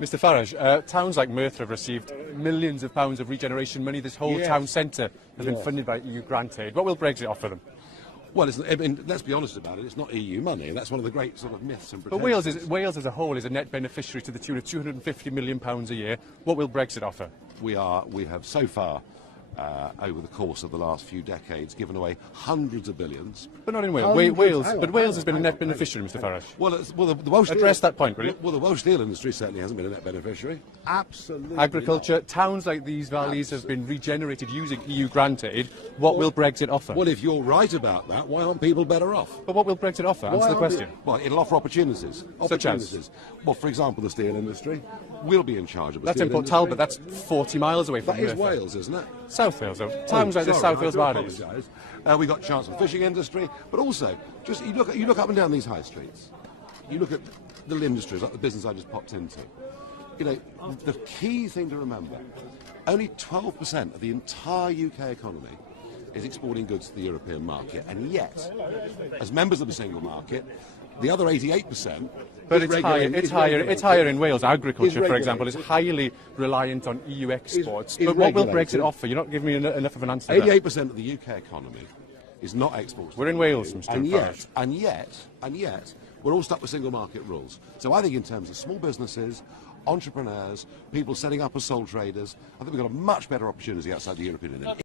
Mr Farage, towns like Merthyr have received millions of pounds of regeneration money. This whole town centre has been funded by EU grant aid. What will Brexit offer them? Well, I mean, let's be honest about it, it's not EU money, and that's one of the great sort of myths and But pretensions. Wales as a whole is a net beneficiary to the tune of £250 million a year. What will Brexit offer? We have so far, over the course of the last few decades, given away hundreds of billions. But not in Wales. Wales has been a net beneficiary, Mr Farage. Well, the Welsh Address that point, will you? Well, the Welsh steel industry certainly hasn't been a net beneficiary. Absolutely. Agriculture, towns like these valleys have been regenerated using EU grant aid. What will Brexit offer? Well, if you're right about that, why aren't people better off? But what will Brexit offer? Answer the question. Well, it'll offer opportunities. Such as? Well, for example, the steel industry. We'll be in charge of the That's steel in Port industry. Talbot. That's 40 miles away from That is Merthyr. Wales, isn't it? South Wales, though. Towns like the South Wales valleys. We've got chance for fishing industry, but also, just you look up and down these high streets. You look at little industries like the business I just popped into. You know, the key thing to remember, only 12% of the entire UK economy is exporting goods to the European market, and yet, as members of the single market, the other 88%. But it's higher in Wales. Agriculture, for example, is highly reliant on EU exports. But what will Brexit offer? You're not giving me enough of an answer. 88% of the UK economy is not exports. We're in Wales, Mr. Farage. And yet, we're all stuck with single market rules. So I think in terms of small businesses, entrepreneurs, people setting up as sole traders, I think we've got a much better opportunity outside the European Union.